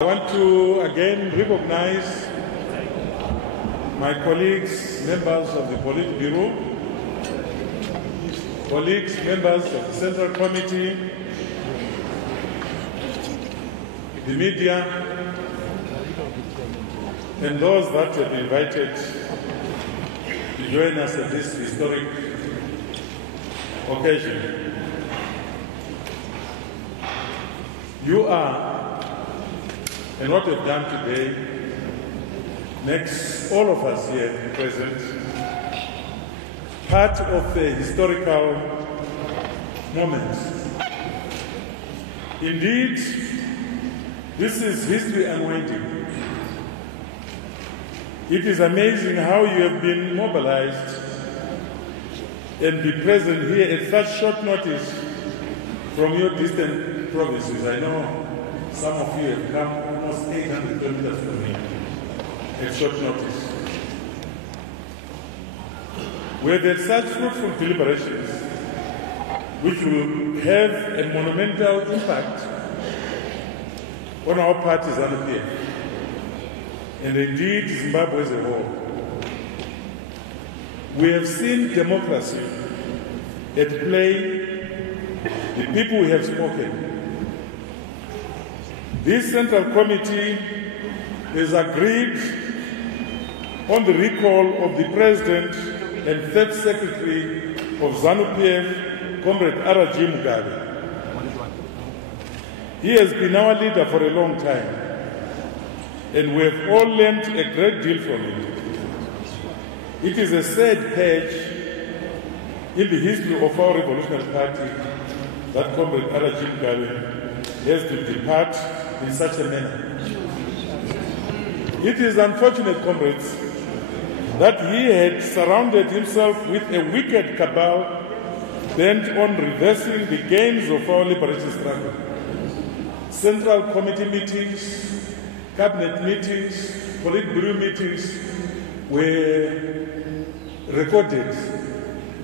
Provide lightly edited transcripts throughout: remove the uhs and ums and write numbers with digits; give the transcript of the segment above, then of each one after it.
I want to again recognize my colleagues, members of the Politburo, colleagues, members of the Central Committee, the media, and those that have been invited to join us at this historic occasion. You are, and what we've done today makes all of us here present part of a historical moment. Indeed, this is history unwinding. It is amazing how you have been mobilized and be present here at such short notice from your distant provinces. I know some of you have come almost 800 kilometers from me at short notice. We have had such fruitful deliberations which will have a monumental impact on our parties ZANU-PF and indeed Zimbabwe as a whole. We have seen democracy at play. The people have spoken. This Central Committee has agreed on the recall of the President and Third Secretary of ZANU-PF, Comrade R.G. Mugabe. He has been our leader for a long time, and we have all learned a great deal from him. It is a sad page in the history of our Revolutionary Party that Comrade R.G. Mugabe has to depart in such a manner. It is unfortunate, comrades, that he had surrounded himself with a wicked cabal bent on reversing the gains of our liberation struggle. Central Committee meetings, cabinet meetings, Politburo meetings were recorded.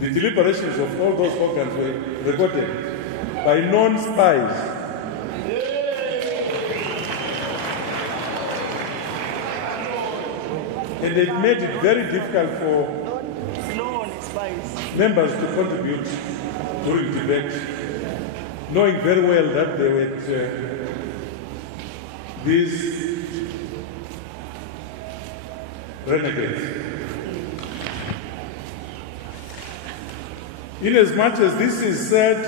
The deliberations of all those organs were recorded by non-spies. And it made it very difficult for members to contribute during debate, knowing very well that they were these renegades. Inasmuch as this is said,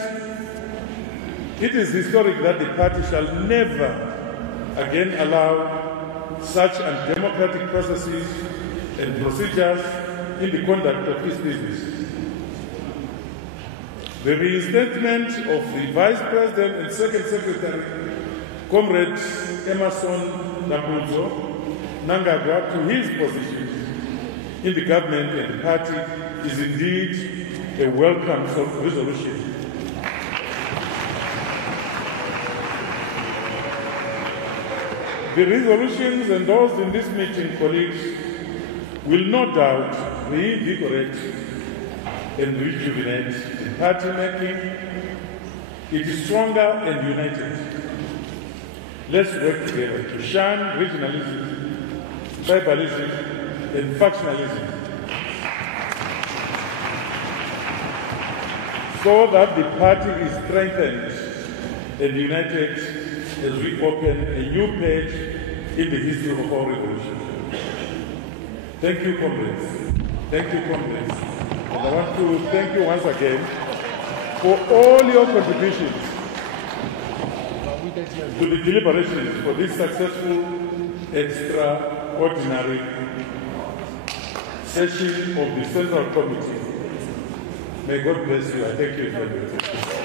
it is historic that the party shall never again allow such undemocratic processes and procedures in the conduct of its business. The reinstatement of the Vice President and Second Secretary, Comrade Emmerson Mnangagwa, to his position in the government and the party is indeed a welcome resolution. The resolutions endorsed in this meeting, colleagues, will no doubt reinvigorate and rejuvenate the party making. It is stronger and united. Let's work together to shun regionalism, tribalism, and factionalism, so that the party is strengthened and united as we open a new page in the history of our revolution. Thank you, comrades. Thank you, comrades. And I want to thank you once again for all your contributions to the deliberations for this successful, extraordinary session of the Central Committee. May God bless you. I thank you for your attention.